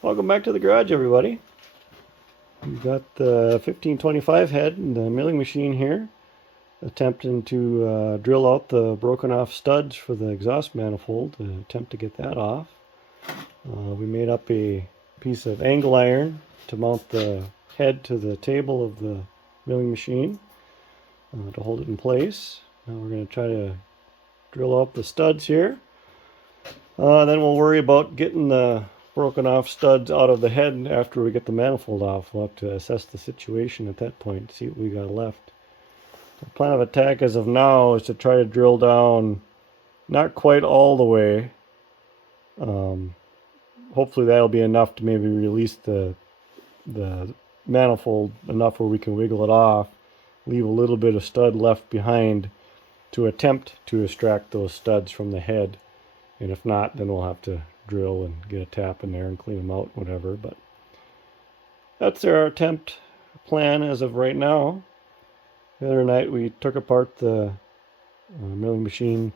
Welcome back to the garage, everybody. We've got the 1525 head and the milling machine here, attempting to drill out the broken off studs for the exhaust manifold to attempt to get that off. We made up a piece of angle iron to mount the head to the table of the milling machine to hold it in place. Now we're going to try to drill out the studs here. Then we'll worry about getting the broken off studs out of the head after we get the manifold off. We'll have to assess the situation at that point, see what we got left. The plan of attack as of now is to try to drill down not quite all the way. Hopefully that'll be enough to maybe release the manifold enough where we can wiggle it off, leave a little bit of stud left behind to attempt to extract those studs from the head. And if not, then we'll have to drill and get a tap in there and clean them out, whatever. But that's our attempt plan as of right now. The other night we took apart the milling machine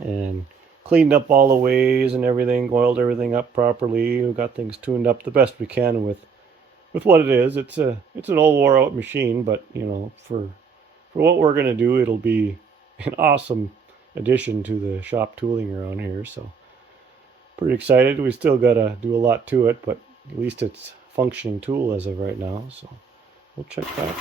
and cleaned up all the ways and everything, oiled everything up properly. We got things tuned up the best we can with what it is. It's an old wore out machine, but you know, for what we're gonna do, it'll be an awesome addition to the shop tooling around here. So pretty excited. We still gotta do a lot to it, but at least it's a functioning tool as of right now. So we'll check that.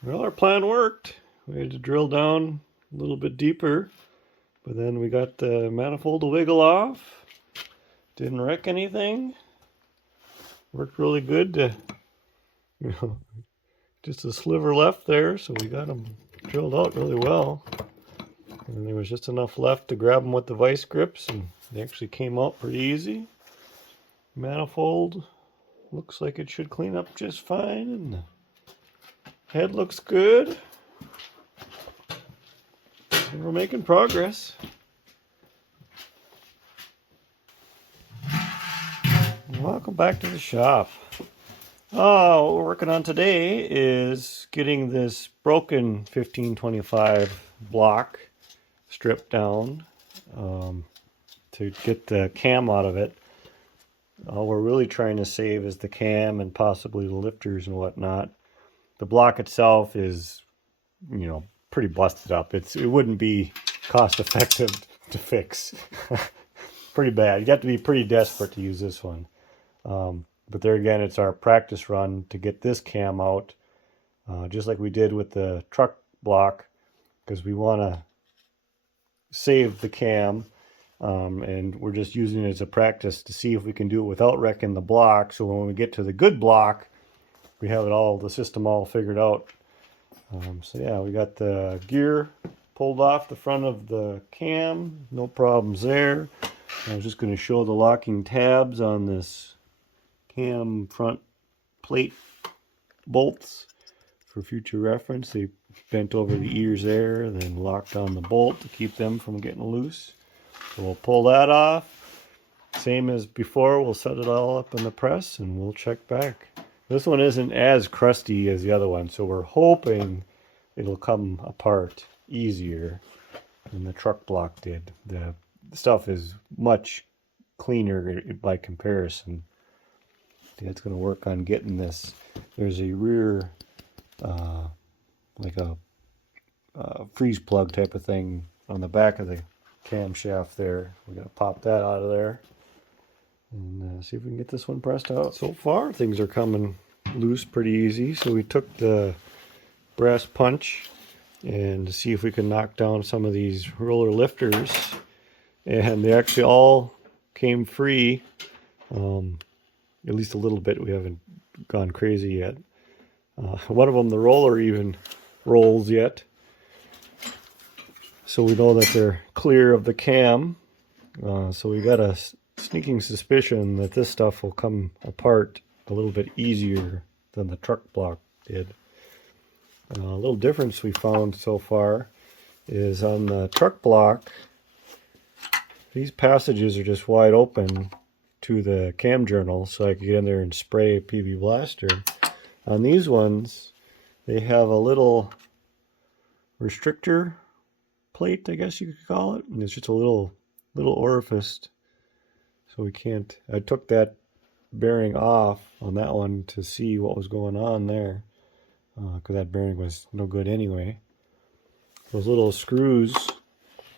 Well, our plan worked. We had to drill down a little bit deeper, but then we got the manifold to wiggle off. Didn't wreck anything. Worked really good to, just a sliver left there, so we got them drilled out really well. And there was just enough left to grab them with the vice grips, and they actually came out pretty easy. Manifold looks like it should clean up just fine, and the head looks good. And we're making progress. Welcome back to the shop. What we're working on today is getting this broken 1525 block stripped down to get the cam out of it. All we're really trying to save is the cam and possibly the lifters and whatnot. The block itself is, pretty busted up. It wouldn't be cost effective to fix. Pretty bad. You'd have to be pretty desperate to use this one. But there again, it's our practice run to get this cam out, just like we did with the truck block, because we want to save the cam, and we're just using it as a practice to see if we can do it without wrecking the block. So when we get to the good block, we have the system all figured out. So yeah, we got the gear pulled off the front of the cam, no problems there. I was just going to show the locking tabs on this cam front plate bolts for future reference. They bent over the ears there, then locked on the bolt to keep them from getting loose. So we'll pull that off. Same as before, we'll set it all up in the press and we'll check back. This one isn't as crusty as the other one, so we're hoping it'll come apart easier than the truck block did. The stuff is much cleaner by comparison. It's going to work on getting this. There's a rear, like a freeze plug type of thing on the back of the camshaft there. We're going to pop that out of there and see if we can get this one pressed out. So far things are coming loose pretty easy. So we took the brass punch and to see if we can knock down some of these roller lifters, and they actually all came free, at least a little bit. We haven't gone crazy yet. One of them, the roller, even rolls yet, so we know that they're clear of the cam. So we got a sneaking suspicion that this stuff will come apart a little bit easier than the truck block did. A little difference we found so far is on the truck block, these passages are just wide open to the cam journal, so I could get in there and spray a PV blaster. On these ones, they have a little restrictor plate, I guess you could call it, and it's just a little orifice, so we can't. I took that bearing off on that one to see what was going on there, because that bearing was no good anyway. Those little screws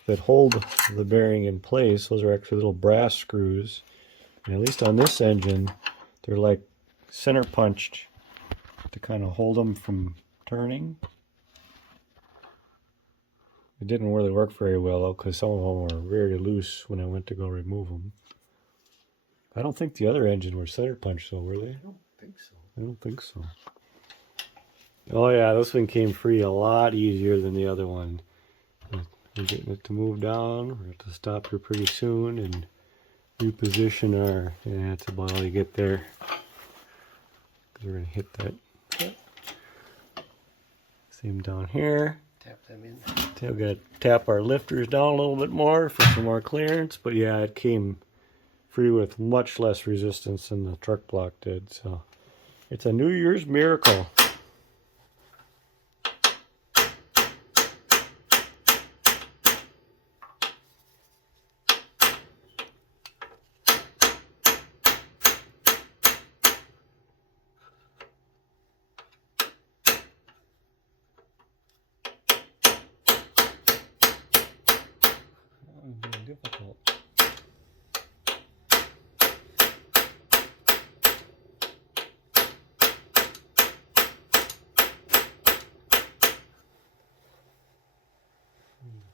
that hold the bearing in place, those are actually little brass screws, and at least on this engine they're like center punched to kind of hold them from turning. It didn't really work very well though, because some of them were very loose when I went to go remove them. I don't think the other engine were center punched though, were they? I don't think so. I don't think so. Oh yeah, this one came free a lot easier than the other one. We're getting it to move down. We're going to have to stop here pretty soon and reposition our, yeah, that's about all you get there. Because we're going to hit that. Yep. Same down here. Tap them in. We've got to tap our lifters down a little bit more for some more clearance. But yeah, it came free with much less resistance than the truck block did. So it's a New Year's miracle. Difficult.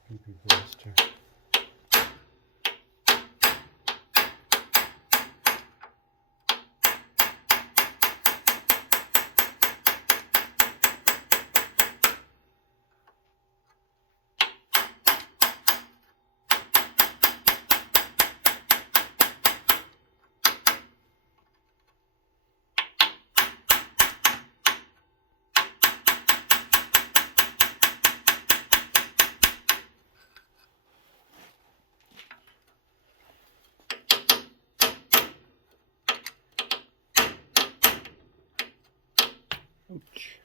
PP blaster. Ouch.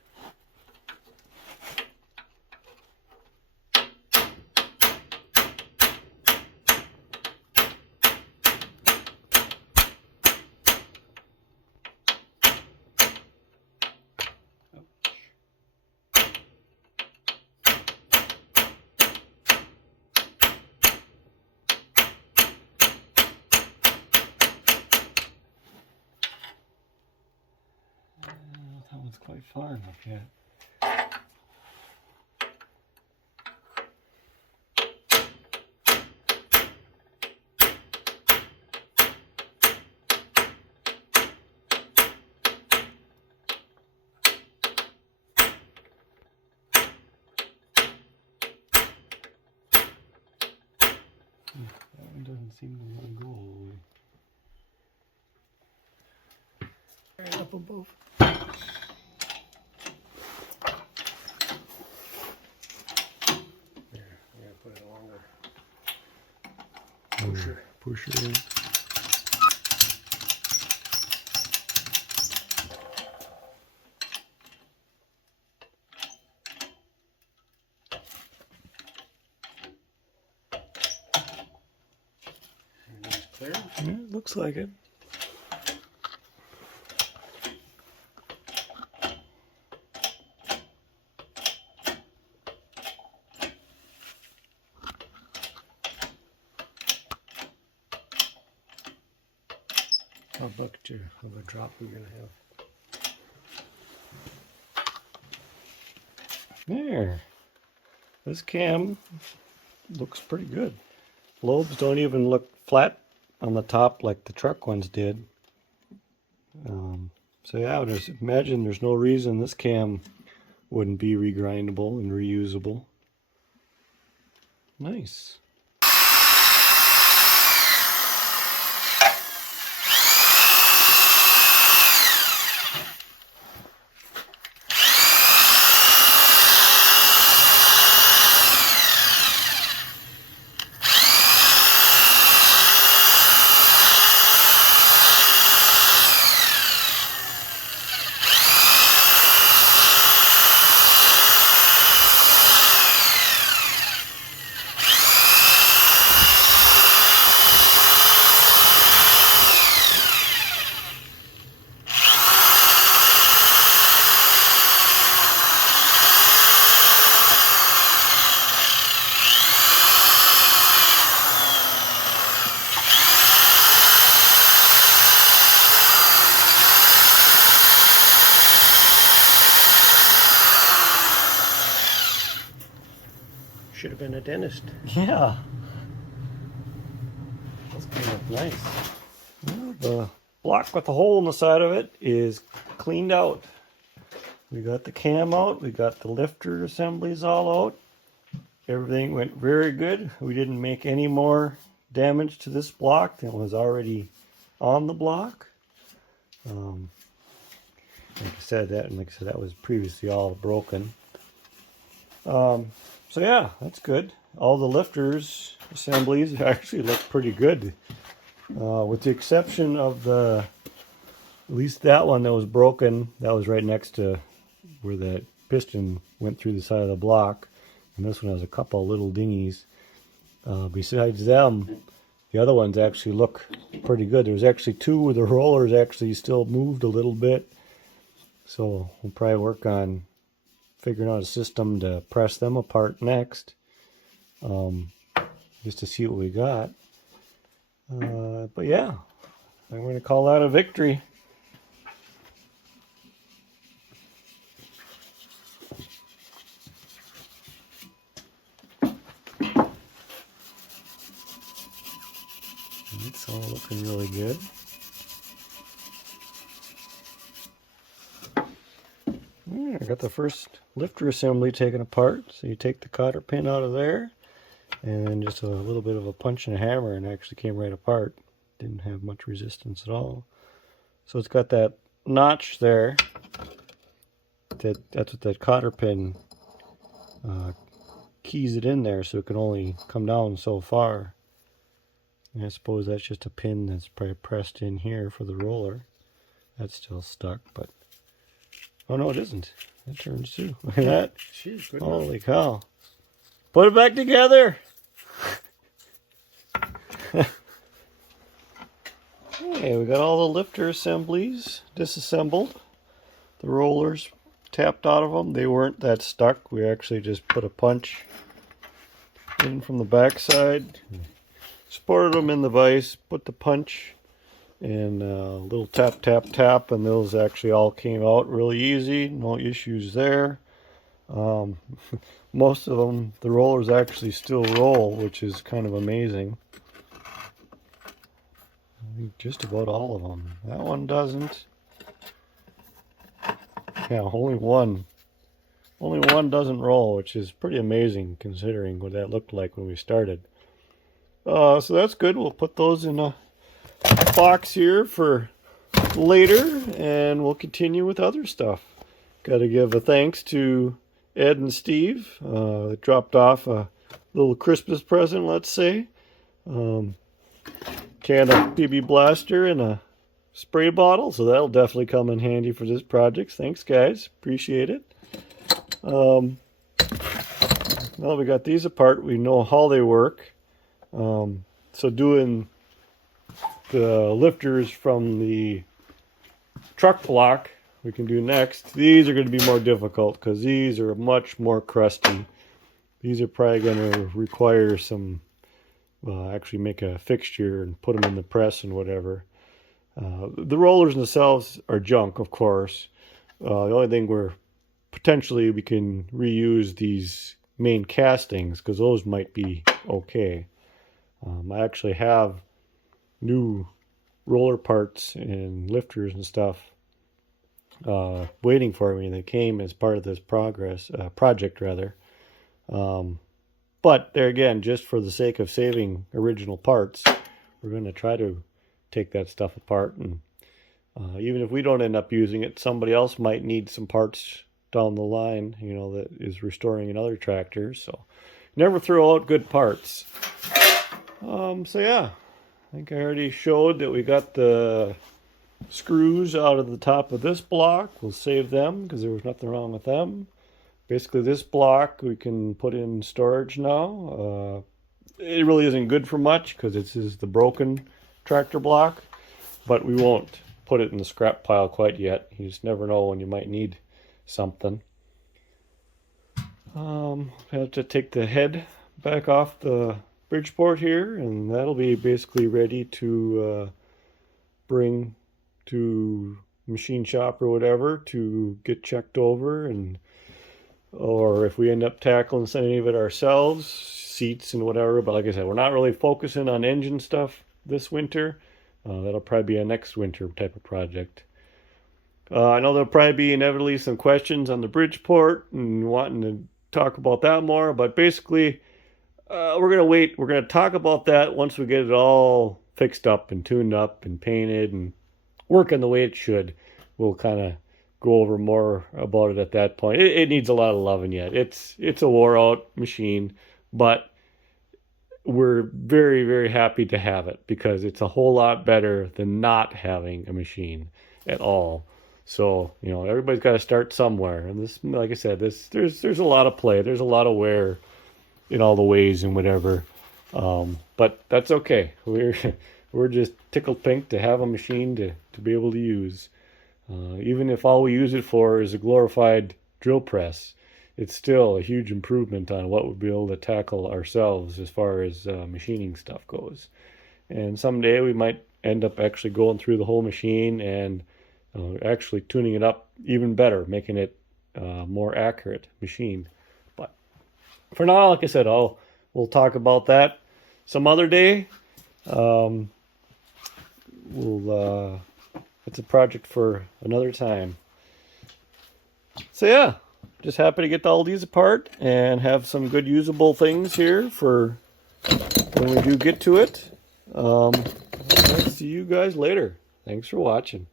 That one's quite far enough yet. That one doesn't seem to want to go all the way. Right up above. There, I'm going to put a longer pusher in. Yeah, it looks like it. How much of a drop we're going to have. There. This cam looks pretty good. Lobes don't even look flat on the top like the truck ones did. So yeah, I would imagine there's no reason this cam wouldn't be regrindable and reusable. Nice. Should have been a dentist. Yeah. That's kind of nice. Well, the block with the hole in the side of it is cleaned out. We got the cam out. We got the lifter assemblies all out. Everything went very good. We didn't make any more damage to this block than was already on the block. Like I said, that was previously all broken. So yeah, that's good. All the lifters assemblies actually look pretty good, with the exception of at least that one that was broken. That was right next to where that piston went through the side of the block, and this one has a couple little dinghies. Besides them, the other ones actually look pretty good. There's actually two where the rollers actually still moved a little bit, so we'll probably work on figuring out a system to press them apart next, just to see what we got. But yeah, I'm going to call that a victory. It's all looking really good. I got the first lifter assembly taken apart. So you take the cotter pin out of there, and then just a little bit of a punch and a hammer, and it actually came right apart. Didn't have much resistance at all. So it's got that notch there. That's what that cotter pin keys it in there, so it can only come down so far. And I suppose that's just a pin that's probably pressed in here for the roller. That's still stuck, but oh no, it isn't. It turns too. Look at that. Jeez, good Holy cow. Put it back together. Okay, we got all the lifter assemblies disassembled. The rollers tapped out of them. They weren't that stuck. We actually just put a punch in from the back side, supported them in the vise, put the punch, and a little tap, tap, tap, and those actually all came out really easy. No issues there. Most of them, the rollers actually still roll, which is kind of amazing. I think just about all of them. That one doesn't. Yeah, only one. Only one doesn't roll, which is pretty amazing considering what that looked like when we started. So that's good. We'll put those in a box here for later, and we'll continue with other stuff. Got to give a thanks to Ed and Steve. They dropped off a little Christmas present, let's say. Can of BB Blaster and a spray bottle, so that'll definitely come in handy for this project. Thanks, guys. Appreciate it. Well, we got these apart. We know how they work. So doing the lifters from the truck block we can do next. These are going to be more difficult because these are much more crusty. These are probably going to require some, actually make a fixture and put them in the press and whatever. The rollers themselves are junk, of course. The only thing potentially we can reuse these main castings because those might be okay. I actually have new roller parts and lifters and stuff waiting for me that came as part of this project rather. But there again, just for the sake of saving original parts, we're going to try to take that stuff apart, and even if we don't end up using it, somebody else might need some parts down the line, you know, that is restoring another tractor. So never throw out good parts. So yeah, I think I already showed that we got the screws out of the top of this block. We'll save them because there was nothing wrong with them. Basically this block we can put in storage now. It really isn't good for much because this is the broken tractor block, but we won't put it in the scrap pile quite yet. You just never know when you might need something. I have to take the head back off the Bridgeport here, and that'll be basically ready to bring to machine shop or whatever to get checked over, and or if we end up tackling any of it ourselves, seats and whatever. But like I said, we're not really focusing on engine stuff this winter. That'll probably be a next winter type of project. I know there'll probably be inevitably some questions on the Bridgeport and wanting to talk about that more, but basically we're going to wait. We're going to talk about that once we get it all fixed up and tuned up and painted and working the way it should. We'll kind of go over more about it at that point. It needs a lot of loving yet. It's a wore out machine, but we're very, very happy to have it because it's a whole lot better than not having a machine at all. So, you know, everybody's got to start somewhere. And this, like I said, there's a lot of play. There's a lot of wear in all the ways and whatever. But that's okay. We're just tickled pink to have a machine to be able to use. Even if all we use it for is a glorified drill press, it's still a huge improvement on what we'll be able to tackle ourselves as far as machining stuff goes. And someday we might end up actually going through the whole machine and actually tuning it up even better, making it more accurate machine. But for now, like I said, we'll talk about that some other day. It's a project for another time. So yeah, just happy to get all these apart and have some good usable things here for when we do get to it. I'll see you guys later. Thanks for watching.